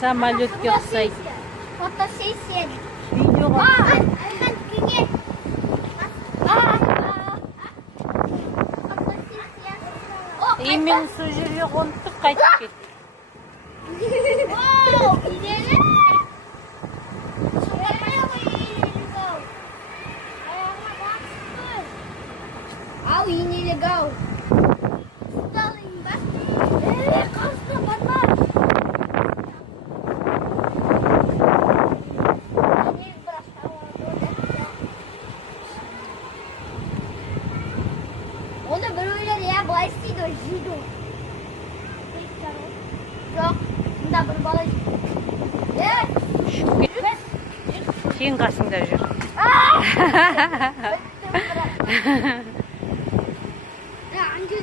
Самолетке ұқсайды. Фотосессия. Видеоға. Айхан күнге. Мен сол жерге қонып қайтып кеттім. Вау, иleri. Ау, инелегау. Сталин бар. Қасына батма. Оны біреулер я былай істейді, жейді. Жоқ, мұнда бір бала Сен қасыңда жүр. Ya, anjir.